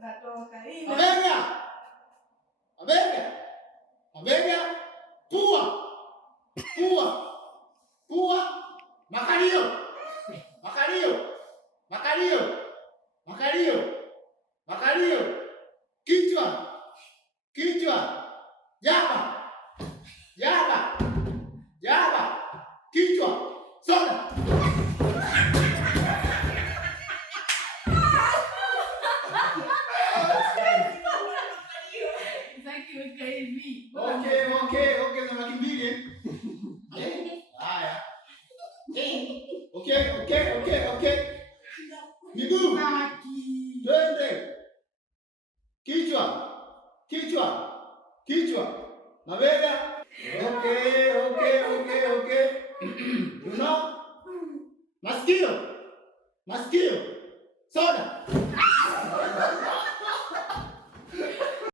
Natoka. Mabega. Mabega. Mabega. Pua. Pua. Pua. Makalio. Makalio. Makalio. Makalio. Makalio. Kichwa. Kichwa. Jaba. Jaba. Jaba. Kichwa. Soda. Okay, na makimbili. Haya. Okay. Miguu. Twende. Kichwa. Mabega. Okay. You know? Masikio.